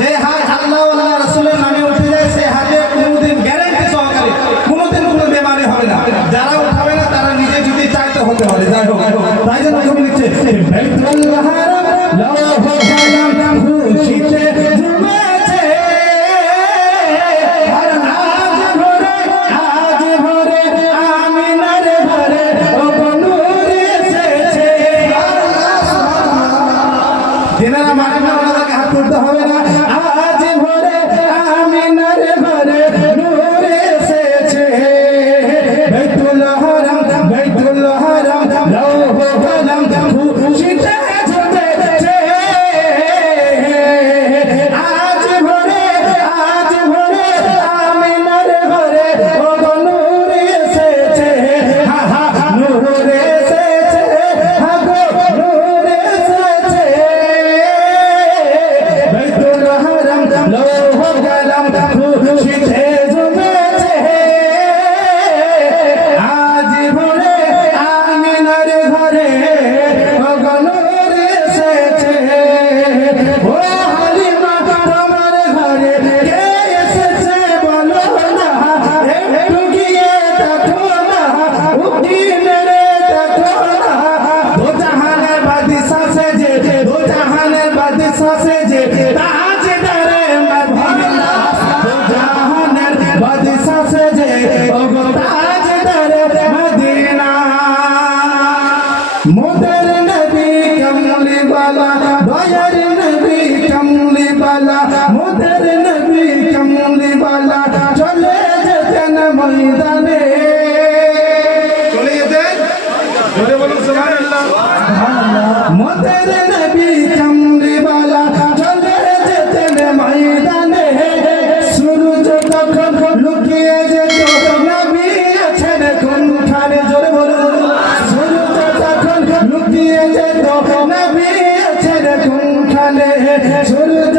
যে নামে উঠে যায়, সে হাতে কোনোদিন গ্যারেন্টি সহকারে, কোনোদিন কোনো বেমারি হবে না। যারা তারা নিজে যদি চাইতে হতে পারে। যাই হোক, তাই জন্য কবি লিখছে করতে হবে না। আজ জোরে বলুন, সুবহানাল্লাহ। মতের নবী কামলি বালা চলে যেতেন ময়দানে। সূর্য তখন লুকিয়ে যেত নবী আছেন কোনখানে জোরে বলুন। সূর্য তখন লুকিয়ে যেত নবী আছেন সূর্য